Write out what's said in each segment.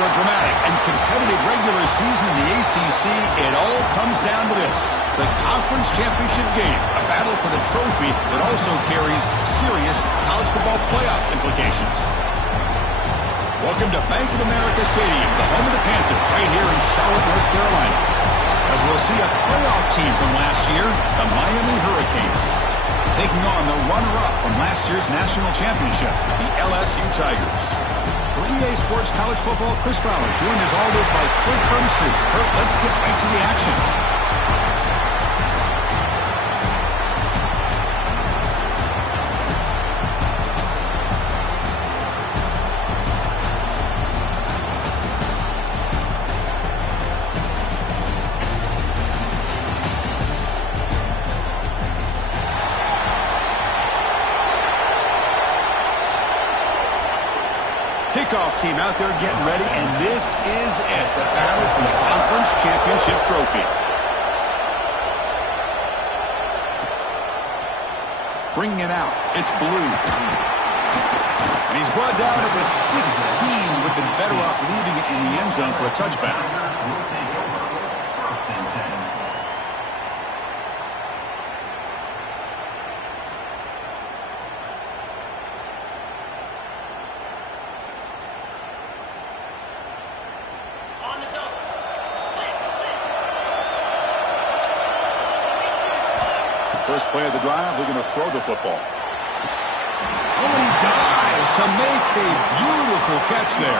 After a dramatic and competitive regular season in the ACC, it all comes down to this: the conference championship game, a battle for the trophy that also carries serious college football playoff implications. Welcome to Bank of America Stadium, the home of the Panthers, right here in Charlotte, North Carolina. As we'll see a playoff team from last year, the Miami Hurricanes, taking on the runner-up from last year's national championship, the LSU Tigers. For EA Sports College Football, Chris Fowler, joined as always by Kurt Hermstreet. Kurt, let's get right to the action. Kickoff team out there getting ready, and this is it, the battle for the conference championship trophy. Bringing it out, it's Blue. And he's brought down to the 16, with the better off leaving it in the end zone for a touchback. First play of the drive, they're going to throw the football. Oh, and he dives to make a beautiful catch there.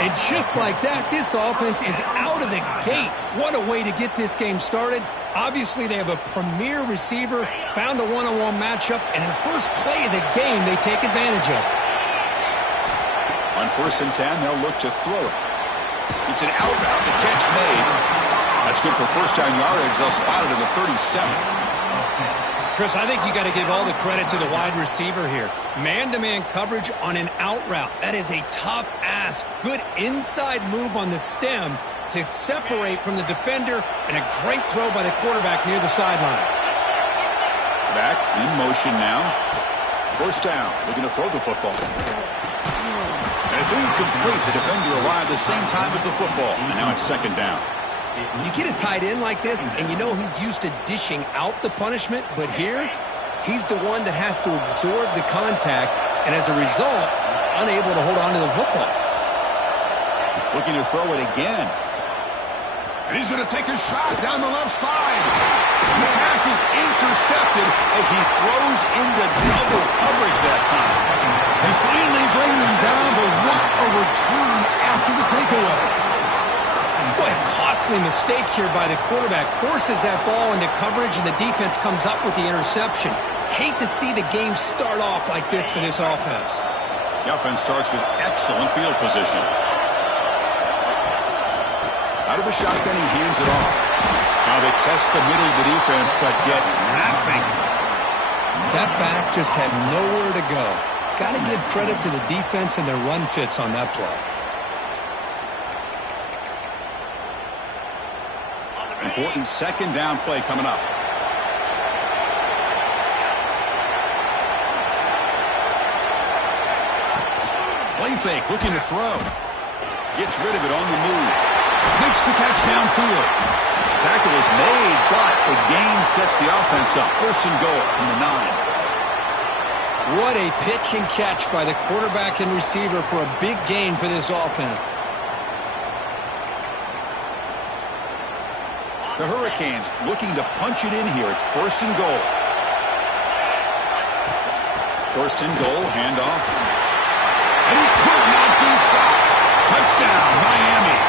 And just like that, this offense is out of the gate. What a way to get this game started. Obviously, they have a premier receiver, found a one-on-one matchup, and in the first play of the game, they take advantage of it. On 1st and 10, they'll look to throw it. It's an outbound, the catch made. That's good for first down yardage. They'll spot it at the 37. Chris, I think you got to give all the credit to the wide receiver here. Man-to-man coverage on an out route. That is a tough ask. Good inside move on the stem to separate from the defender, and a great throw by the quarterback near the sideline. Back in motion now. First down. Looking to throw the football. And it's incomplete. The defender arrived the same time as the football. And now it's second down. You get a tight end like this, and you know he's used to dishing out the punishment, but here, he's the one that has to absorb the contact, and as a result, he's unable to hold on to the football. Looking to throw it again. And he's going to take a shot down the left side. And the pass is intercepted as he throws into double coverage that time. They finally bring him down, but what a return after the takeaway. Boy, a costly mistake here by the quarterback. Forces that ball into coverage, and the defense comes up with the interception. Hate to see the game start off like this for this offense. The offense starts with excellent field position. Out of the shotgun, he hands it off. Now they test the middle of the defense, but get nothing. That back just had nowhere to go. Got to give credit to the defense and their run fits on that play. Important second down play coming up. Play fake, looking to throw. Gets rid of it on the move. Makes the catch downfield. Tackle is made, but the gain sets the offense up. First and goal from the 9. What a pitch and catch by the quarterback and receiver for a big gain for this offense. The Hurricanes looking to punch it in here. It's first and goal. First and goal, handoff. And he could not be stopped. Touchdown, Miami.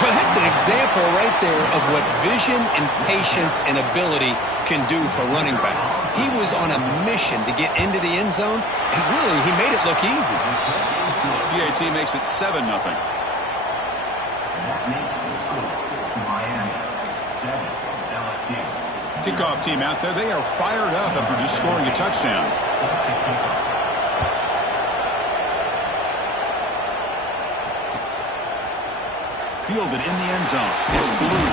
Well, that's an example right there of what vision and patience and ability can do for running back. He was on a mission to get into the end zone, and really, he made it look easy. PAT makes it 7-0. Kickoff team out there, they are fired up after just scoring a touchdown. Fielded in the end zone. It's Blue.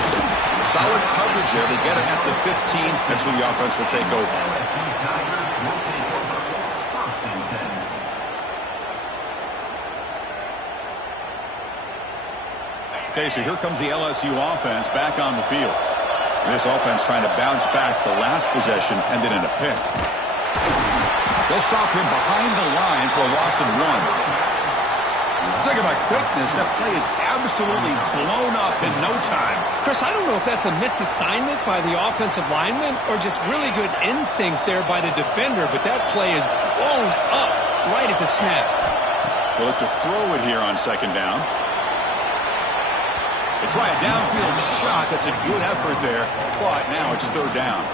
Solid coverage there. They get it at the 15. That's where the offense will take over. Okay, so here comes the LSU offense back on the field. This offense trying to bounce back the last possession and then in a pick. They'll stop him behind the line for a loss of 1. Talk about quickness. That play is absolutely blown up in no time. Chris, I don't know if that's a misassignment by the offensive lineman or just really good instincts there by the defender, but that play is blown up right at the snap. They'll look to throw it here on second down. They try a downfield shot. That's a good effort there, but now it's third down.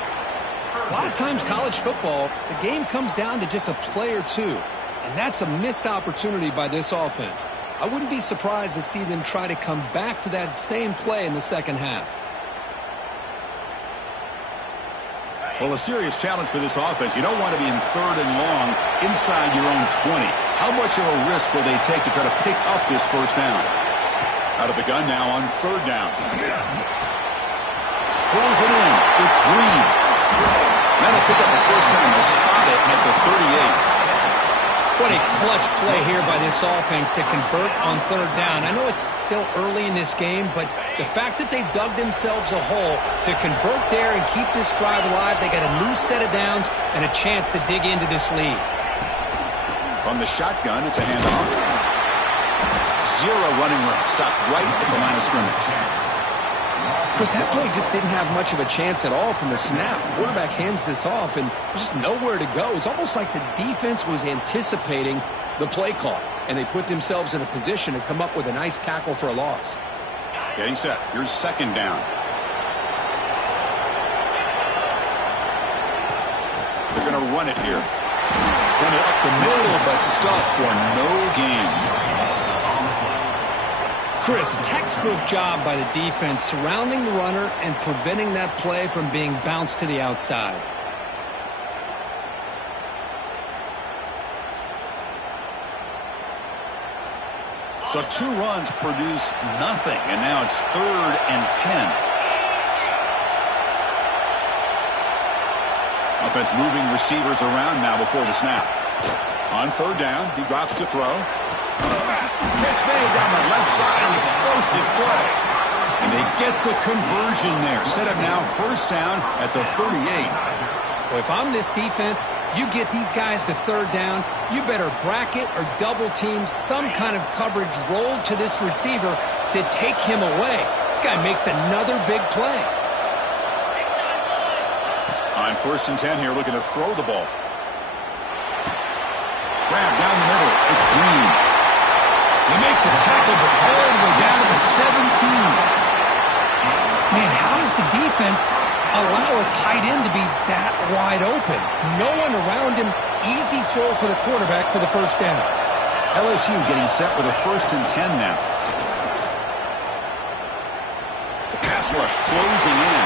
A lot of times college football, the game comes down to just a play or two, and that's a missed opportunity by this offense. I wouldn't be surprised to see them try to come back to that same play in the second half. Well, a serious challenge for this offense. You don't want to be in third and long inside your own 20. How much of a risk will they take to try to pick up this first down? Out of the gun now on third down. Pulls it in. It's Green. That'll pick up the first down. They'll spot it at the 38. What a clutch play here by this offense to convert on third down. I know it's still early in this game, but the fact that they've dug themselves a hole to convert there and keep this drive alive, they got a new set of downs and a chance to dig into this lead. From the shotgun, it's a handoff. Zero running room. Stopped right at the line of scrimmage. Chris, that play just didn't have much of a chance at all from the snap. Quarterback hands this off, and there's just nowhere to go. It's almost like the defense was anticipating the play call, and they put themselves in a position to come up with a nice tackle for a loss. Getting set. Here's second down. They're going to run it here. Run it up the middle, but stuffed for no gain. Chris, textbook job by the defense surrounding the runner and preventing that play from being bounced to the outside. So 2 runs produce nothing, and now it's 3rd and 10. Offense moving receivers around now before the snap. On third down, he drops to throw. Catch made down the left side, an explosive play. And they get the conversion there. Set up now first down at the 38. Well, if I'm this defense, you get these guys to third down, you better bracket or double team some kind of coverage rolled to this receiver to take him away. This guy makes another big play. On 1st and 10 here, looking to throw the ball. Grab down the middle. It's Green. They make the tackle, but all the way down to the 17. Man, how does the defense allow a tight end to be that wide open? No one around him. Easy throw for the quarterback for the first down. LSU getting set with a 1st and 10 now. The pass rush closing in.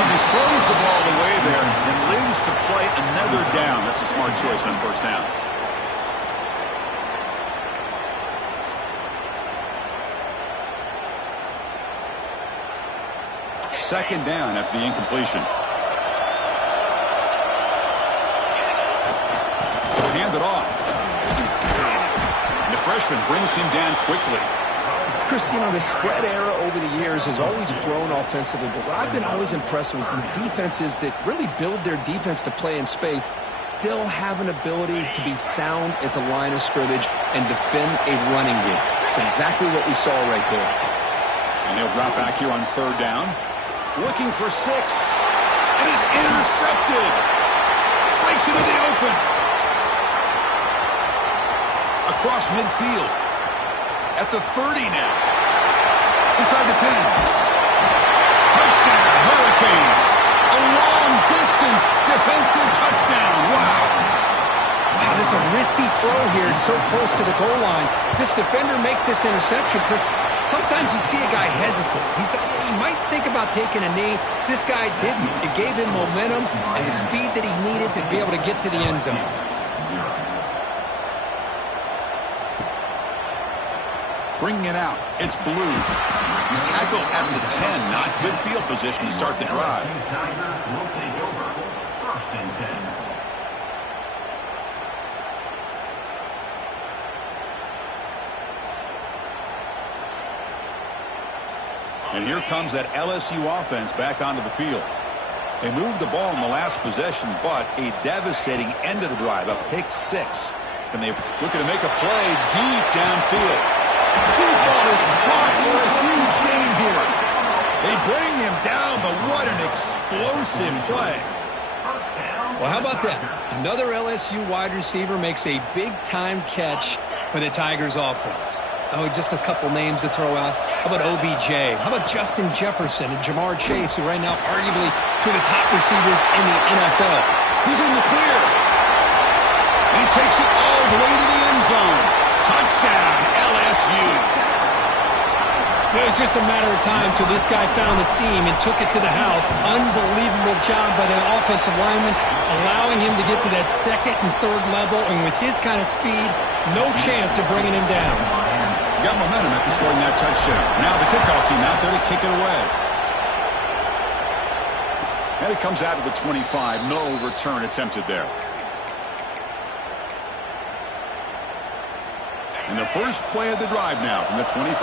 He just throws the ball away there and lives to play another down. That's a smart choice on first down. Second down after the incompletion. Hand it off. And the freshman brings him down quickly. Chris, you know, the spread era over the years has always grown offensively, but what I've been always impressed with defenses that really build their defense to play in space still have an ability to be sound at the line of scrimmage and defend a running game. It's exactly what we saw right there. And he'll drop back here on third down. Looking for 6. And is intercepted. Breaks into the open. Across midfield. At the 30 now. Inside the 10. Touchdown, Hurricanes. A long-distance defensive touchdown. Wow. Wow, there's a risky throw here so close to the goal line. This defender makes this interception. Chris, sometimes you see a guy hesitate. He might think about taking a knee. This guy didn't. It gave him momentum and the speed that he needed to be able to get to the end zone. Bringing it out. It's Blue. He's tackled at the 10. Not good field position to start the drive. Tigers will take over. 1st and 10. And here comes that LSU offense back onto the field. They moved the ball in the last possession, but a devastating end of the drive, a pick 6. And they're looking to make a play deep downfield. Deep ball is caught for a huge gain here. They bring him down, but what an explosive play. Well, how about that? Another LSU wide receiver makes a big-time catch for the Tigers offense. Oh, just a couple names to throw out. How about OBJ? How about Justin Jefferson and Jamar Chase, who right now arguably two of the top receivers in the NFL? He's in the clear. He takes it all the way to the end zone. Touchdown, LSU. It was just a matter of time till this guy found the seam and took it to the house. Unbelievable job by the offensive lineman, allowing him to get to that second and third level, and with his kind of speed, no chance of bringing him down. Got momentum after scoring that touchdown. Now the kickoff team out there to kick it away. And it comes out of the 25. No return attempted there. And the first play of the drive now from the 25.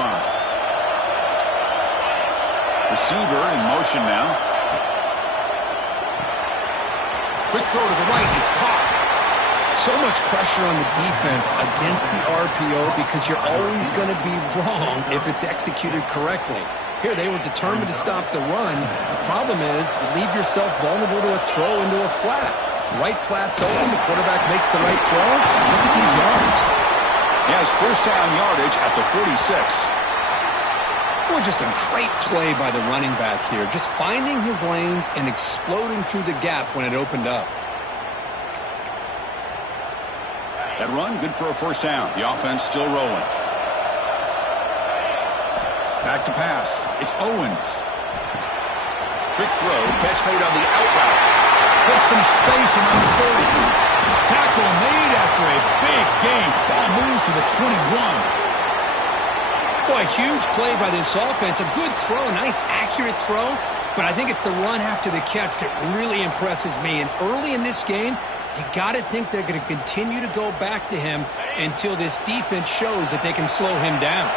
Receiver in motion now. Quick throw to the right. It's caught. So much pressure on the defense against the RPO because you're always going to be wrong if it's executed correctly. Here, they were determined to stop the run. The problem is you leave yourself vulnerable to a throw into a flat. Right flat's open. The quarterback makes the right throw. Look at these yards. He has first down yardage at the 46. Well, just a great play by the running back here. Just finding his lanes and exploding through the gap when it opened up. That run, good for a first down. The offense still rolling. Back to pass. It's Owens. Quick throw. Catch made on the out route. Puts some space around the 30. Tackle made after a big gain. Ball moves to the 21. Boy, a huge play by this offense. A good throw, nice accurate throw. But I think it's the run after the catch that really impresses me. And early in this game, you got to think they're going to continue to go back to him until this defense shows that they can slow him down.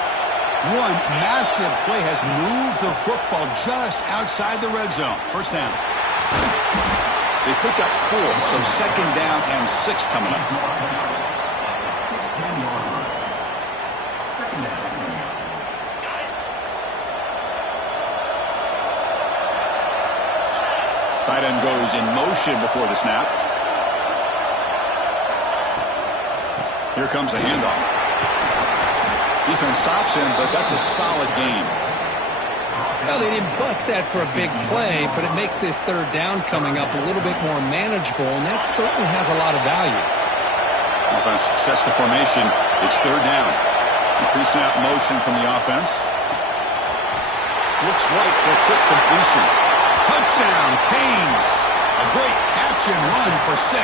One massive play has moved the football just outside the red zone. First down. They picked up 4, so second down and 6 coming up. Tight end goes in motion before the snap. Here comes a handoff. Defense stops him, but that's a solid gain. Well, they didn't bust that for a big play, but it makes this third down coming up a little bit more manageable, and that certainly has a lot of value. Offense sets the formation. It's third down. Pre-snap motion from the offense. Looks right for a quick completion. Touchdown, Canes. A great catch and run for 6.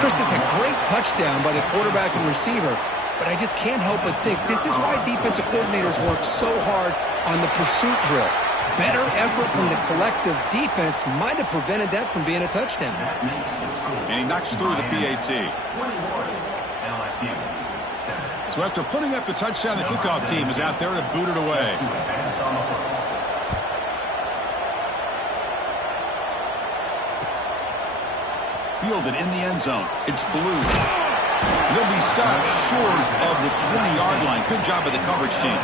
Chris, this is a great touchdown by the quarterback and receiver, but I just can't help but think this is why defensive coordinators work so hard on the pursuit drill. Better effort from the collective defense might have prevented that from being a touchdown. And he knocks through the PAT. So after putting up a touchdown, the kickoff team is out there to boot it away. Fielded in the end zone. It's blue. He'll be stopped short of the 20-yard line. Good job by the coverage team.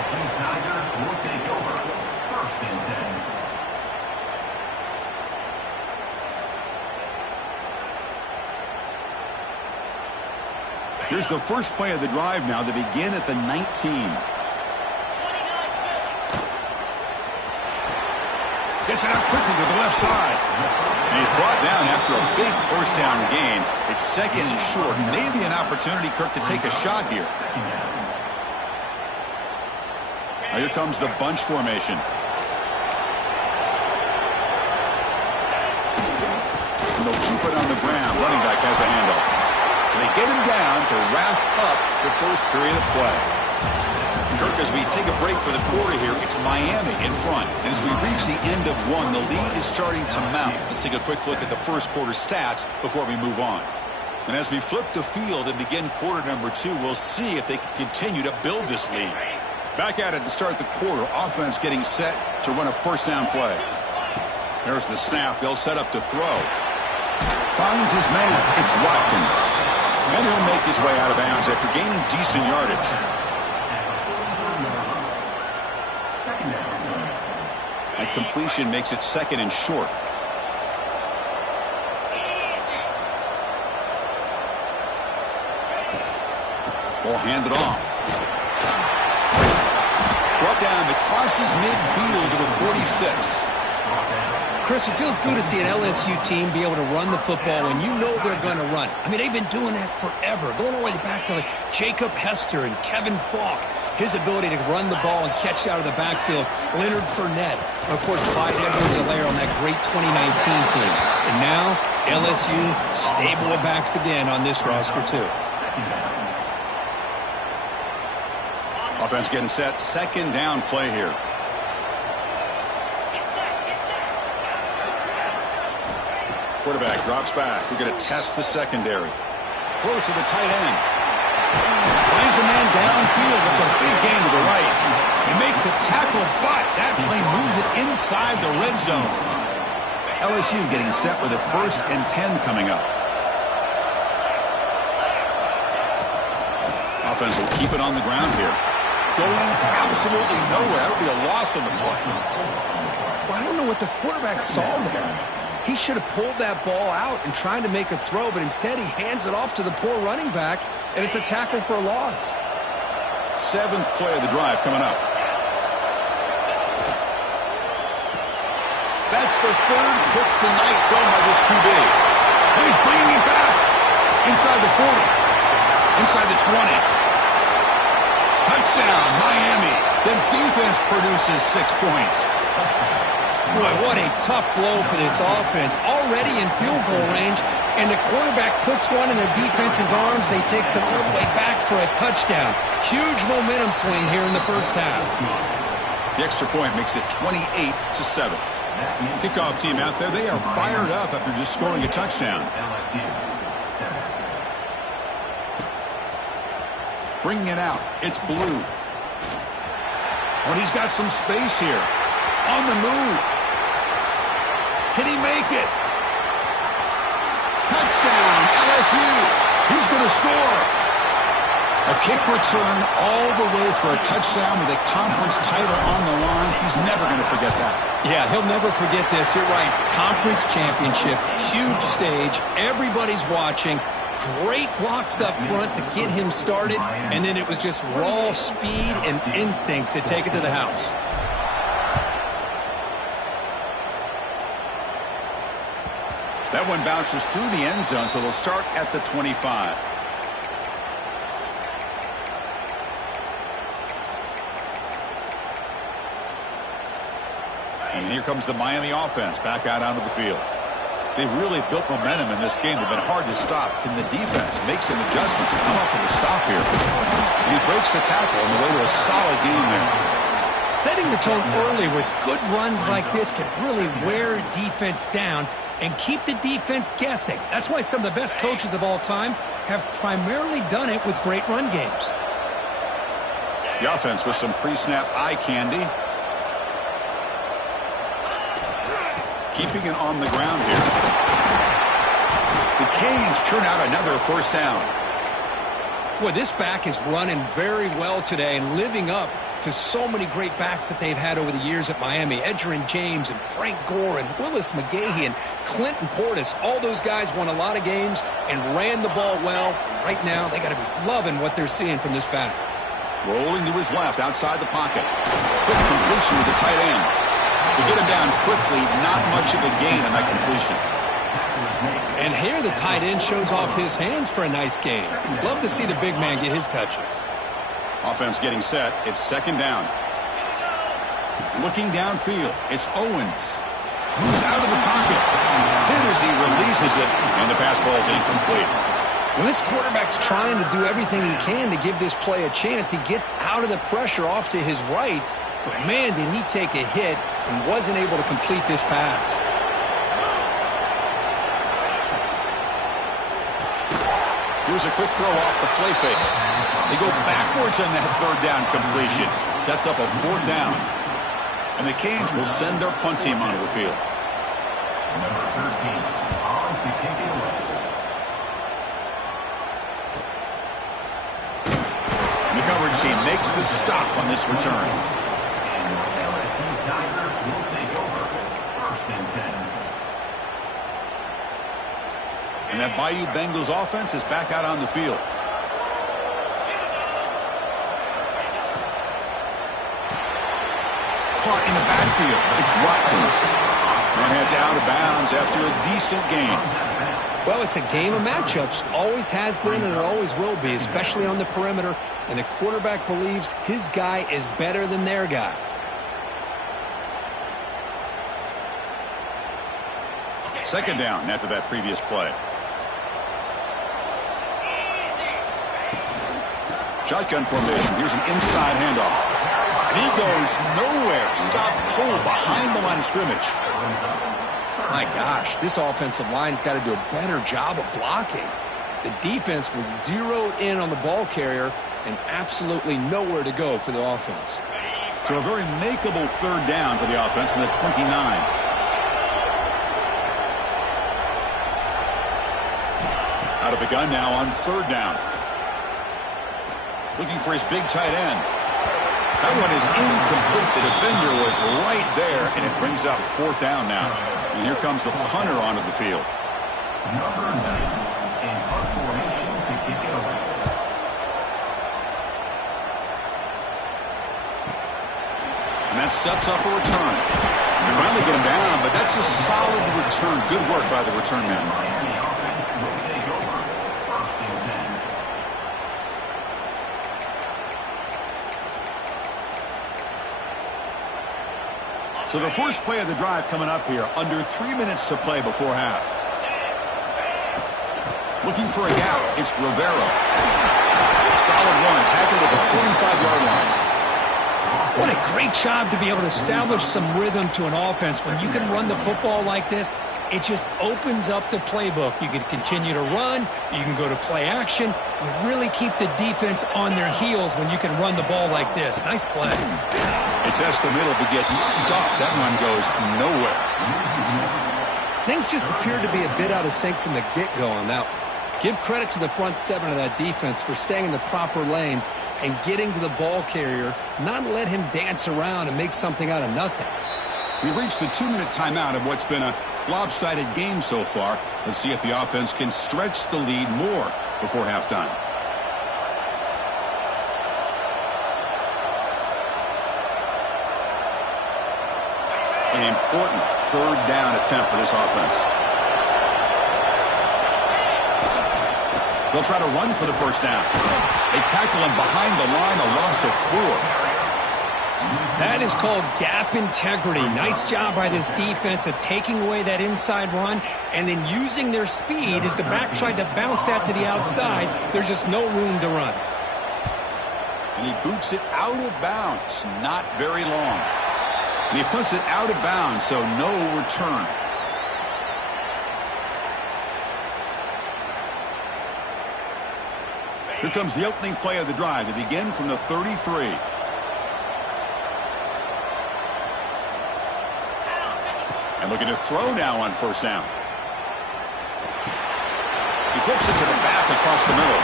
Here's the first play of the drive now. They begin at the 19. Gets it out quickly to the left side. And he's brought down after a big first down gain. It's second and short. Maybe an opportunity, Kirk, to take a shot here. Now here comes the bunch formation. And they'll keep it on the ground. Running back has the handoff. And they get him down to wrap up the first period of play. Kirk, as we take a break for the quarter here, it's Miami in front. And as we reach the end of one, the lead is starting to mount. Let's take a quick look at the first quarter stats before we move on. And as we flip the field and begin quarter number 2, we'll see if they can continue to build this lead. Back at it to start the quarter. Offense getting set to run a first down play. There's the snap. They'll set up to throw. Finds his man. It's Watkins. And he'll make his way out of bounds after gaining decent yardage. That completion makes it second and short. Ball handed off. Brought down that crosses midfield to the 46. Chris, it feels good to see an LSU team be able to run the football when you know they're going to run. I mean, they've been doing that forever, going all the way back to like Jacob Hester and Kevin Falk. His ability to run the ball and catch out of the backfield, Leonard Fournette, and of course Clyde Edwards-Helaire on that great 2019 team. And now LSU stable of backs again on this roster too. Offense getting set. Second down play here. Quarterback drops back. We're going to test the secondary. Close to the tight end. Finds a man downfield. That's a big gain to the right. You make the tackle, but that play moves it inside the red zone. LSU getting set with a 1st and 10 coming up. Offense will keep it on the ground here. Going absolutely nowhere. That would be a loss on the play. Well, I don't know what the quarterback saw there. He should have pulled that ball out and tried to make a throw, but instead he hands it off to the poor running back, and it's a tackle for a loss. 7th play of the drive coming up. That's the 3rd hit tonight done by this QB. He's bringing it back. Inside the 40. Inside the 20. Touchdown, Miami. The defense produces 6 points. Boy, what a tough blow for this offense. Already in field goal range, and the quarterback puts one in the defense's arms. They takes it all the way back for a touchdown. Huge momentum swing here in the first half. The extra point makes it 28-7. Kickoff team out there, they are fired up after just scoring a touchdown. Bringing it out, it's Blue. Oh, and he's got some space here. On the move. Can he make it? Touchdown, LSU. He's going to score. A kick return all the way for a touchdown with a conference title on the line. He's never going to forget that. Yeah, he'll never forget this. You're right. Conference championship, huge stage. Everybody's watching. Great blocks up front to get him started. And then it was just raw speed and instincts to take it to the house. That one bounces through the end zone, so they'll start at the 25. And here comes the Miami offense back out onto the field. They've really built momentum in this game. They've been hard to stop. And the defense makes some adjustments to come up with a stop here. And he breaks the tackle on the way to a solid gain there. Setting the tone early with good runs like this can really wear defense down and keep the defense guessing. That's why some of the best coaches of all time have primarily done it with great run games. The offense with some pre-snap eye candy. Keeping it on the ground here. The Canes churn out another first down. Boy, this back is running very well today and living up to so many great backs that they've had over the years at Miami. Edgerrin James and Frank Gore and Willis McGahee and Clinton Portis. All those guys won a lot of games and ran the ball well. And right now, they got to be loving what they're seeing from this back. Rolling to his left, outside the pocket. Quick completion to the tight end. To get him down quickly, not much of a gain on that completion. And here the tight end shows off his hands for a nice gain. Love to see the big man get his touches. Offense getting set. It's second down. Looking downfield. It's Owens. Moves out of the pocket. Hit as he releases it. And the pass ball is incomplete. Well, this quarterback's trying to do everything he can to give this play a chance. He gets out of the pressure off to his right. But, man, did he take a hit and wasn't able to complete this pass. Here's a quick throw off the play fake. They go backwards on that third down completion. Sets up a fourth down. And the Canes will send their punt team onto the field. Number 13, on to kick it away. The coverage team makes the stop on this return. And the LSU Tigers will take over. First and 10. And that Bayou Bengals offense is back out on the field. Caught in the backfield. It's Watkins. And heads out of bounds after a decent game. Well, it's a game of matchups. Always has been and it always will be, especially on the perimeter. And the quarterback believes his guy is better than their guy. Second down after that previous play. Shotgun formation. Here's an inside handoff. And he goes nowhere. Stopped cold behind the line of scrimmage. My gosh, this offensive line's got to do a better job of blocking. The defense was zeroed in on the ball carrier and absolutely nowhere to go for the offense. So a very makeable third down for the offense from the 29. Out of the gun now on third down. Looking for his big tight end. That one is incomplete. The defender was right there, and it brings up fourth down now. And here comes the punter onto the field. Number 9, in punt formation to kick it away. And that sets up a return. They finally get him down, but that's a solid return. Good work by the return man. Miami offense will take over. First and 10. So the first play of the drive coming up here, under 3 minutes to play before half. Looking for a gap, it's Rivera. Solid run, tackled at the 45-yard line. What a great job to be able to establish some rhythm to an offense. When you can run the football like this, it just opens up the playbook. You can continue to run. You can go to play action. You really keep the defense on their heels when you can run the ball like this. Nice play. It's S the middle, but gets stuffed. That run goes nowhere. Things just appeared to be a bit out of sync from the get-go on that one. Give credit to the front seven of that defense for staying in the proper lanes and getting to the ball carrier, not let him dance around and make something out of nothing. We've reached the 2-minute timeout of what's been a lopsided game so far. Let's see if the offense can stretch the lead more before halftime. An important third down attempt for this offense. They'll try to run for the first down. They tackle him behind the line, a loss of 4. That is called gap integrity. Nice job by this defense of taking away that inside run and then using their speed as the back tried to bounce that to the outside. There's just no room to run. And he boots it out of bounds. Not very long. And he puts it out of bounds, so no return. Here comes the opening play of the drive. They begin from the 33. And looking to throw now on first down. He flips it to the back across the middle.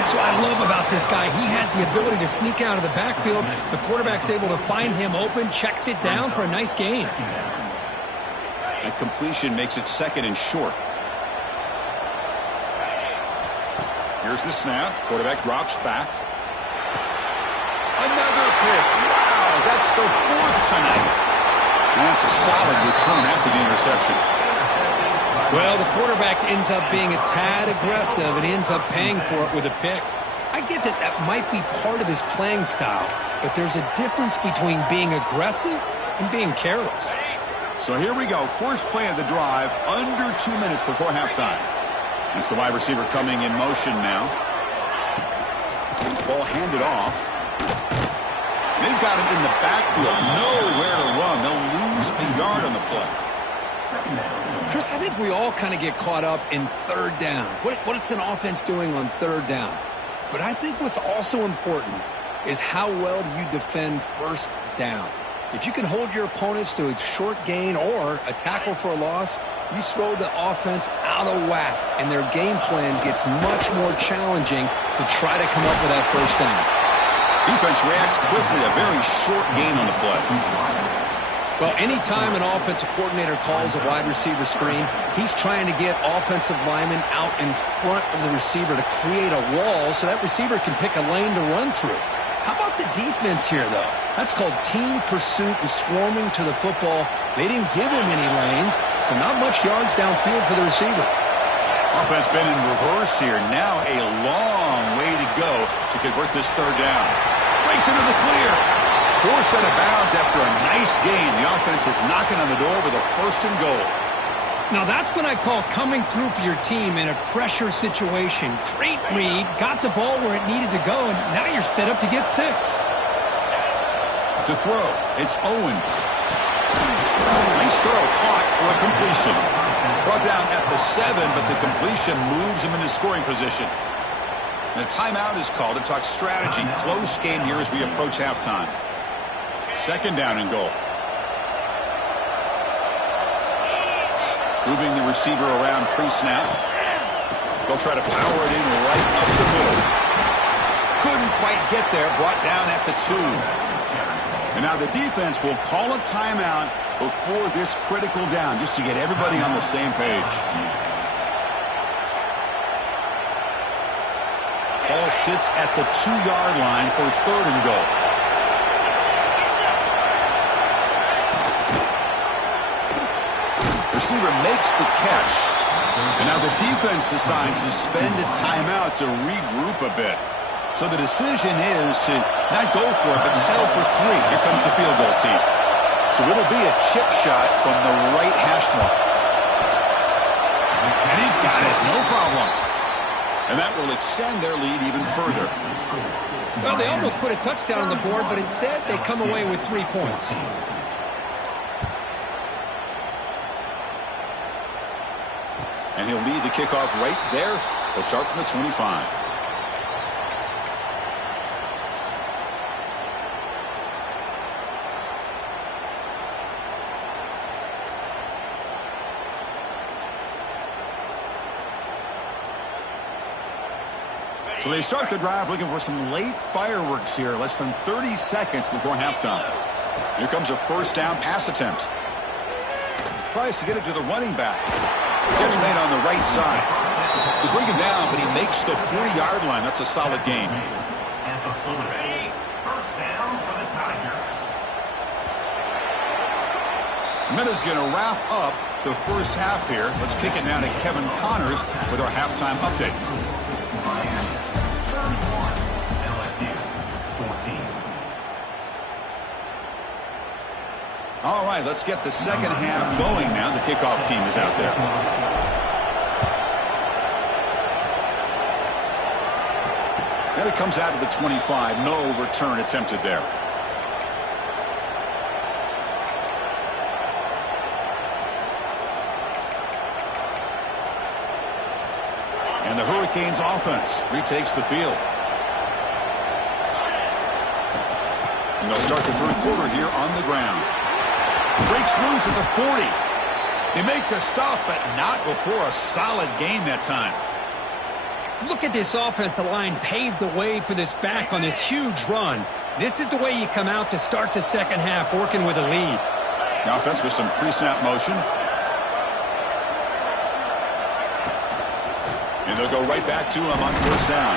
That's what I love about this guy. He has the ability to sneak out of the backfield. The quarterback's able to find him open, checks it down for a nice gain. That completion makes it second and short. Here's the snap. Quarterback drops back. Another pick. Wow, that's the 4th tonight. And that's a solid return after the interception. Well, the quarterback ends up being a tad aggressive and he ends up paying for it with a pick. I get that that might be part of his playing style, but there's a difference between being aggressive and being careless. So here we go. First play of the drive, under 2 minutes before halftime. It's the wide receiver coming in motion now. Ball handed off. They've got him in the backfield. Nowhere to run. They'll lose a yard on the play. Chris, I think we all kind of get caught up in third down. What's an offense doing on third down? But I think what's also important is how well do you defend first down. If you can hold your opponents to a short gain or a tackle for a loss, you throw the offense out of whack, and their game plan gets much more challenging to try to come up with that first down. Defense reacts quickly, a very short gain on the play. Well, anytime an offensive coordinator calls a wide receiver screen, he's trying to get offensive linemen out in front of the receiver to create a wall so that receiver can pick a lane to run through. How about the defense here, though? That's called team pursuit and swarming to the football. They didn't give him any lanes, so not much yards downfield for the receiver. Offense been in reverse here. Now a long way to go to convert this third down. Breaks into the clear. Forced out of bounds after a nice gain. The offense is knocking on the door with a first and goal. Now that's what I call coming through for your team in a pressure situation. Great read, got the ball where it needed to go, and now you're set up to get 6. To throw, it's Owens. Nice throw, caught for a completion. Brought down at the 7, but the completion moves him into scoring position. And a timeout is called to talk strategy. Close game here as we approach halftime. Second down and goal. Moving the receiver around pre-snap. They'll try to power it in right up the middle. Couldn't quite get there. Brought down at the 2. And now the defense will call a timeout before this critical down, just to get everybody on the same page. Ball sits at the 2-yard line for third and goal. Receiver makes the catch. And now the defense decides to spend a timeout to regroup a bit. So the decision is to not go for it, but settle for 3. Here comes the field goal team. So it'll be a chip shot from the right hash mark. And he's got it, no problem. And that will extend their lead even further. Well, they almost put a touchdown on the board, but instead they come away with 3 points. And he'll lead the kickoff right there. They'll start from the 25. So they start the drive looking for some late fireworks here. Less than 30 seconds before halftime. Here comes a first down pass attempt. Tries to get it to the running back. Catch made on the right side. They bring him down, but he makes the 40-yard line. That's a solid gain. First down for the Tigers. Minutes going to wrap up the first half here. Let's kick it now to Kevin Connors with our halftime update. All right, let's get the second half going now. The kickoff team is out there. Now it comes out to the 25. No return attempted there. And the Hurricanes offense retakes the field. And they'll start the third quarter here on the ground. Breaks loose at the 40. They make the stop, but not before a solid gain that time. Look at this offensive line paved the way for this back on this huge run. This is the way you come out to start the second half, working with a lead. The offense with some pre-snap motion. And they'll go right back to him on first down.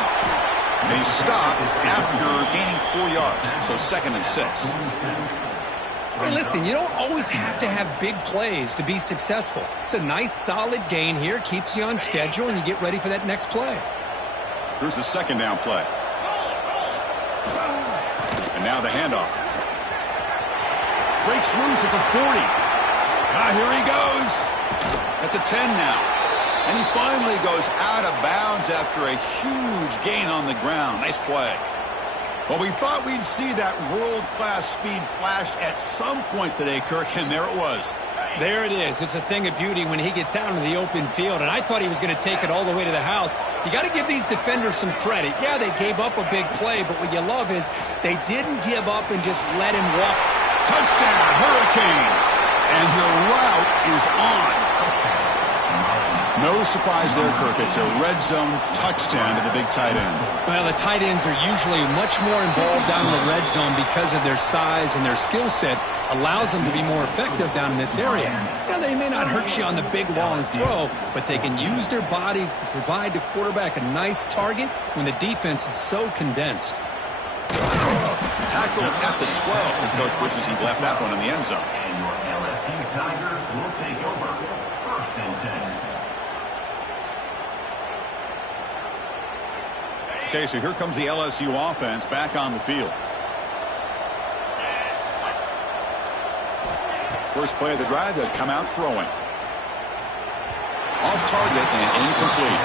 And he stopped after gaining 4 yards, so second and 6. Hey, listen, you don't always have to have big plays to be successful. It's a nice, solid gain here. Keeps you on schedule, and you get ready for that next play. Here's the second down play. And now the handoff. Breaks loose at the 40. Here he goes. At the 10 now. And he finally goes out of bounds after a huge gain on the ground. Nice play. Well, we thought we'd see that world-class speed flashed at some point today, Kirk, and there it was. There it is. It's a thing of beauty when he gets out into the open field, and I thought he was going to take it all the way to the house. You got to give these defenders some credit. Yeah, they gave up a big play, but what you love is they didn't give up and just let him walk. Touchdown, Hurricanes! And the route is on. No surprise there, Kirk. It's a red zone touchdown to the big tight end. Well, the tight ends are usually much more involved down in the red zone because of their size and their skill set allows them to be more effective down in this area. Now, they may not hurt you on the big, long throw, but they can use their bodies to provide the quarterback a nice target when the defense is so condensed. Tackled at the 12. The coach wishes he'd left that one in the end zone. And your LSU Tigers will take over. 1st and 10. Okay, so here comes the LSU offense back on the field. First play of the drive, they'll come out throwing. Off target and incomplete.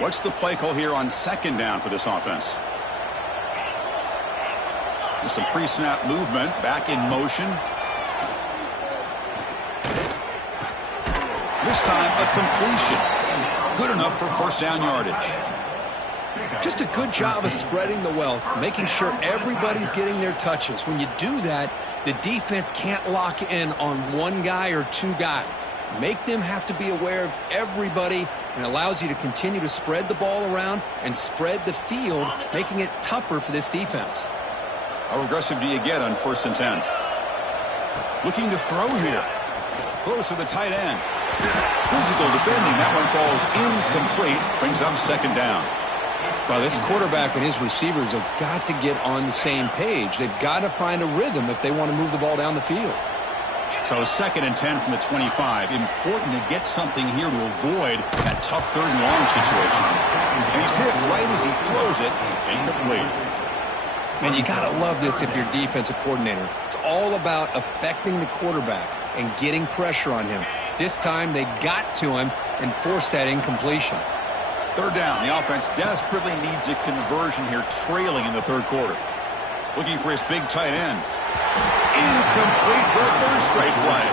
What's the play call here on 2nd down for this offense? With some pre-snap movement, back in motion. This time, a completion. Good enough for 1st down yardage. Just a good job of spreading the wealth, making sure everybody's getting their touches. When you do that, the defense can't lock in on one guy or two guys. Make them have to be aware of everybody, and allows you to continue to spread the ball around and spread the field, making it tougher for this defense. How aggressive do you get on 1st and 10? Looking to throw here. Close to the tight end. Physical defending. That one falls incomplete. Brings up 2nd down. Well, this quarterback and his receivers have got to get on the same page. They've got to find a rhythm if they want to move the ball down the field. So 2nd and 10 from the 25. Important to get something here to avoid that tough 3rd and long situation. And he's hit right as he throws it. Incomplete. Man, you got to love this if you're a defensive coordinator. It's all about affecting the quarterback and getting pressure on him. This time they got to him and forced that incompletion. 3rd down. The offense desperately needs a conversion here, trailing in the 3rd quarter. Looking for his big tight end. Incomplete for a 3rd straight play.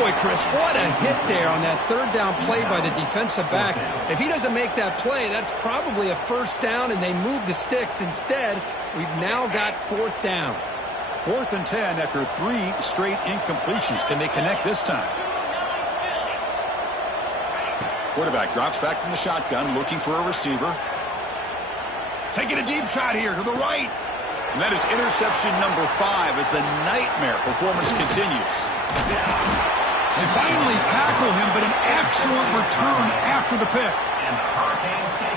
Boy, Chris, what a hit there on that 3rd down play by the defensive back. If he doesn't make that play, that's probably a 1st down, and they move the sticks. Instead, we've now got 4th down. 4th and 10 after 3 straight incompletions. Can they connect this time? Quarterback drops back from the shotgun, looking for a receiver. Taking a deep shot here to the right. And that is interception number 5 as the nightmare performance continues. They finally tackle him, but an excellent return after the pick.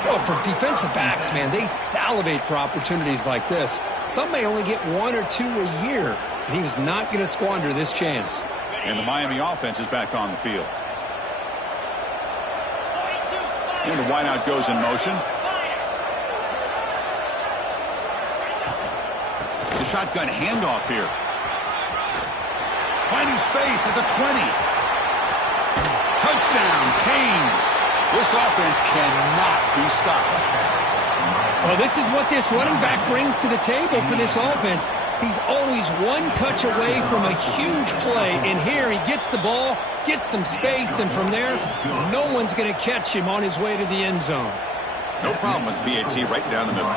Well, for defensive backs, man, they salivate for opportunities like this. Some may only get 1 or 2 a year, and he was not going to squander this chance. And the Miami offense is back on the field. And the wideout goes in motion. The shotgun handoff here. Finding space at the 20. Touchdown, Canes. This offense cannot be stopped. Well, this is what this running back brings to the table for this offense. He's always one touch away from a huge play. And here he gets the ball, gets some space, and from there, no one's going to catch him on his way to the end zone. No problem with BAT right down the middle.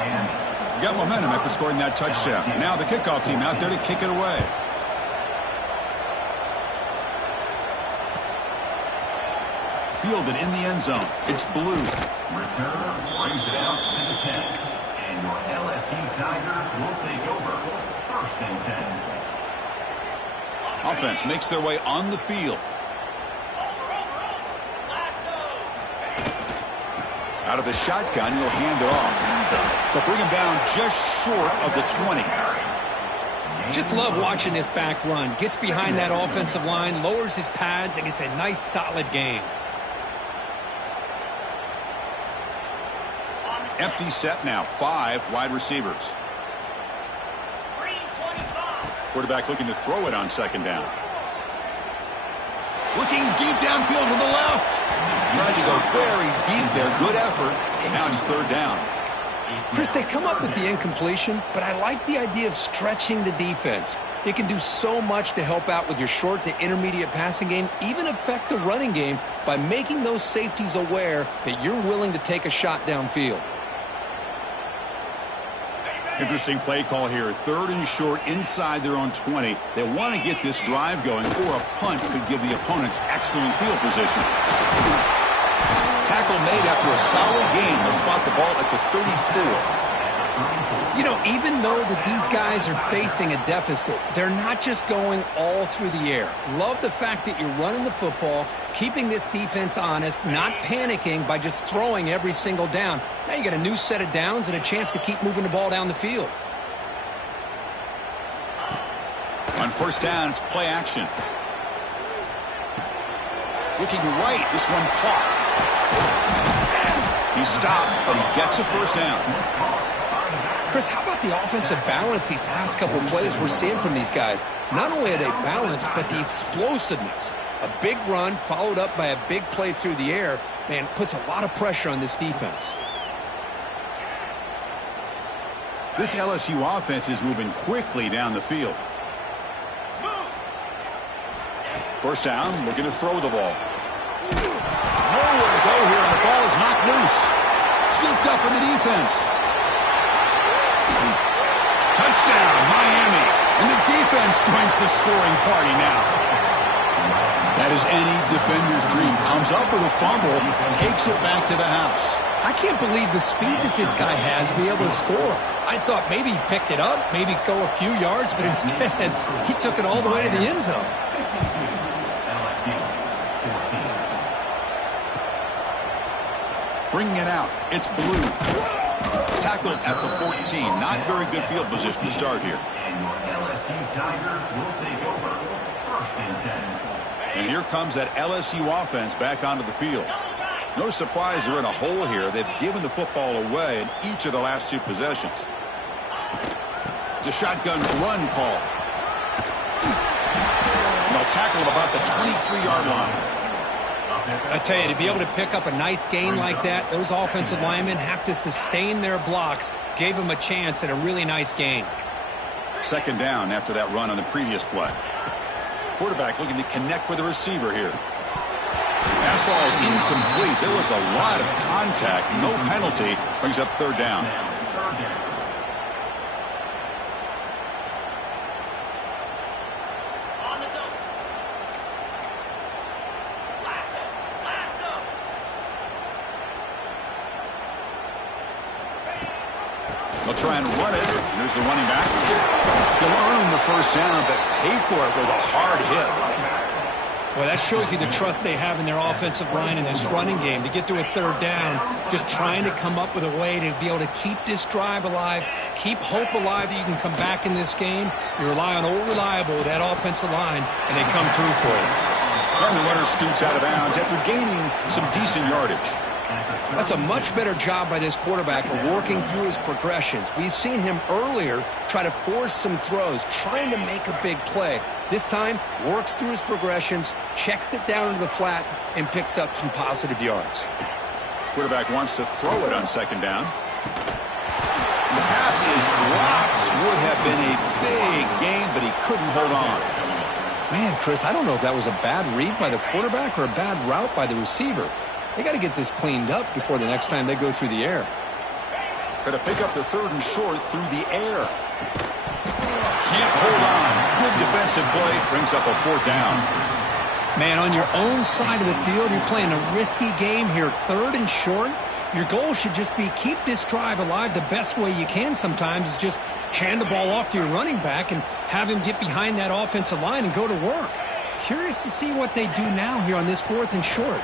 Got momentum after scoring that touchdown. Now the kickoff team out there to kick it away. Fielded in the end zone. It's blue. Return brings it out to the 10. And your LSU Tigers will take over. 1st and 10. Offense makes their way on the field. Out of the shotgun, he'll hand it off. They'll bring him down just short of the 20. Just love watching this back run. Gets behind that offensive line, lowers his pads, and gets a nice solid gain. Empty set now. 5 wide receivers. Quarterback looking to throw it on 2nd down. Looking deep downfield to the left. Tried to go very deep there. Good effort. Now it's third down. Chris, they come up with the incompletion, but I like the idea of stretching the defense. It can do so much to help out with your short to intermediate passing game, even affect the running game by making those safeties aware that you're willing to take a shot downfield. Interesting play call here. Third and short inside their own 20. They want to get this drive going, or a punt could give the opponents excellent field position. Tackle made after a solid gain. They'll spot the ball at the 34. You know, even though that these guys are facing a deficit, they're not just going all through the air. Love the fact that you're running the football, keeping this defense honest, not panicking by just throwing every single down. Now you got a new set of downs and a chance to keep moving the ball down the field. On first down, it's play action. Looking right, this one caught. He stopped, but he gets a first down. Chris, how about the offensive balance these last couple of plays we're seeing from these guys? Not only are they balanced, but the explosiveness. A big run followed up by a big play through the air, man, puts a lot of pressure on this defense. This LSU offense is moving quickly down the field. First down, looking to throw the ball. Nowhere to go here, and the ball is knocked loose. Scooped up in the defense. Touchdown, Miami. And the defense joins the scoring party now. That is any defender's dream. Comes up with a fumble, takes it back to the house. I can't believe the speed that this guy has to be able to score. I thought maybe he picked it up, maybe go a few yards, but instead he took it all the way to the end zone. Bringing it out. It's Blue. Tackled at the 14. Not very good field position to start here. And your LSU Tigers will take over. First and 10. And here comes that LSU offense back onto the field. No surprise they're in a hole here. They've given the football away in each of the last two possessions. It's a shotgun run call. And they'll tackle about the 23-yard line. I tell you, to be able to pick up a nice gain like that, those offensive linemen have to sustain their blocks. Gave them a chance at a really nice gain. Second down after that run on the previous play. Quarterback looking to connect with the receiver here. Pass ball is incomplete. There was a lot of contact. No penalty. Brings up third down. They'll try and run it. Here's the running back. They'll earn the first down, but paid for it with a hard hit. Well, that shows you the trust they have in their offensive line in this running game. To get to a third down, just trying to come up with a way to be able to keep this drive alive, keep hope alive that you can come back in this game. You rely on old reliable, that offensive line, and they come through for you. And the runner scoots out of bounds after gaining some decent yardage. That's a much better job by this quarterback of working through his progressions. We've seen him earlier try to force some throws, trying to make a big play. This time, works through his progressions, checks it down into the flat, and picks up some positive yards. Quarterback wants to throw it on second down. And the pass is dropped. Would have been a big gain, but he couldn't hold on. Man, Chris, I don't know if that was a bad read by the quarterback or a bad route by the receiver. They got to get this cleaned up before the next time they go through the air. Got to pick up the third and short through the air. Can't hold on. Good defensive play. Brings up a fourth down. Man, on your own side of the field, you're playing a risky game here. Third and short. Your goal should just be keep this drive alive the best way you can sometimes is just hand the ball off to your running back and have him get behind that offensive line and go to work. Curious to see what they do now here on this fourth and short.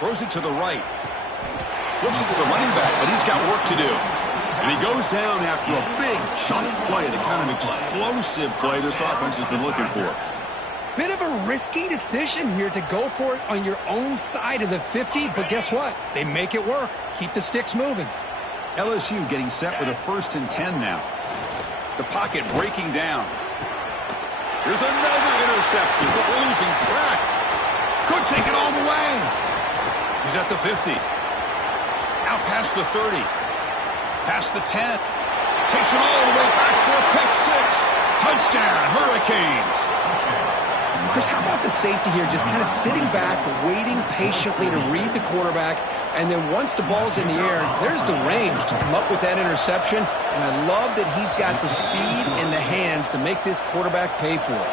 Throws it to the right. Flips it to the running back, but he's got work to do. And he goes down after a big chunk play, the kind of explosive play this offense has been looking for. Bit of a risky decision here to go for it on your own side of the 50, but guess what? They make it work. Keep the sticks moving. LSU getting set with a 1st and 10 now. The pocket breaking down. Here's another interception, but we're losing track. Could take it all the way. He's at the 50. Out past the 30. Past the 10. Takes it all the way back for a pick six. Touchdown, Hurricanes. Chris, how about the safety here? Just kind of sitting back, waiting patiently to read the quarterback. And then once the ball's in the air, there's the range to come up with that interception. And I love that he's got the speed in the hands to make this quarterback pay for it.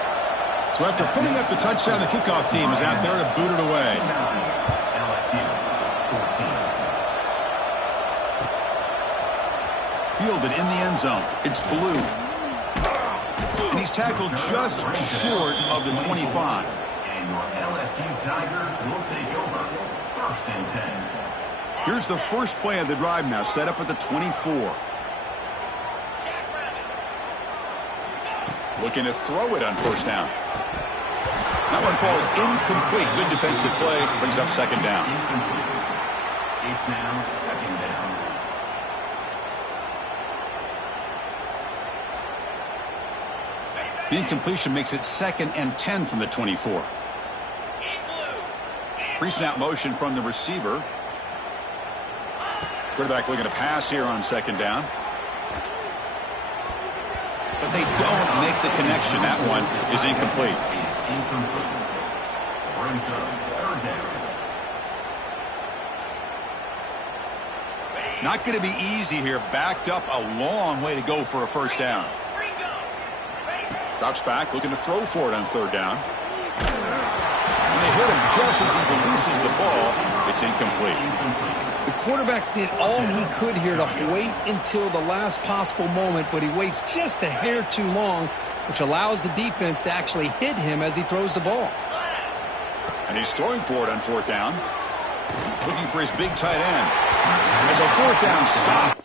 So after putting up the touchdown, the kickoff team is out there to boot it away. Fielded in the end zone. It's Blue. And he's tackled just short of the 25. And your LSU Tigers will take over. 1st and 10. Here's the first play of the drive now, set up at the 24. Looking to throw it on first down. That one falls incomplete. Good defensive play. Brings up second down. It's now second down. The incompletion makes it 2nd and 10 from the 24. Pre-snap motion from the receiver. Quarterback looking to pass here on second down. But they don't make the connection. That one is incomplete. Incomplete. Brings up 3rd down. Not going to be easy here. Backed up a long way to go for a first down. Drops back, looking to throw for it on 3rd down. And they hit him just as he releases the ball. It's incomplete. The quarterback did all he could here to wait until the last possible moment, but he waits just a hair too long, which allows the defense to actually hit him as he throws the ball. And he's throwing for it on 4th down. Looking for his big tight end. It's a 4th down stop.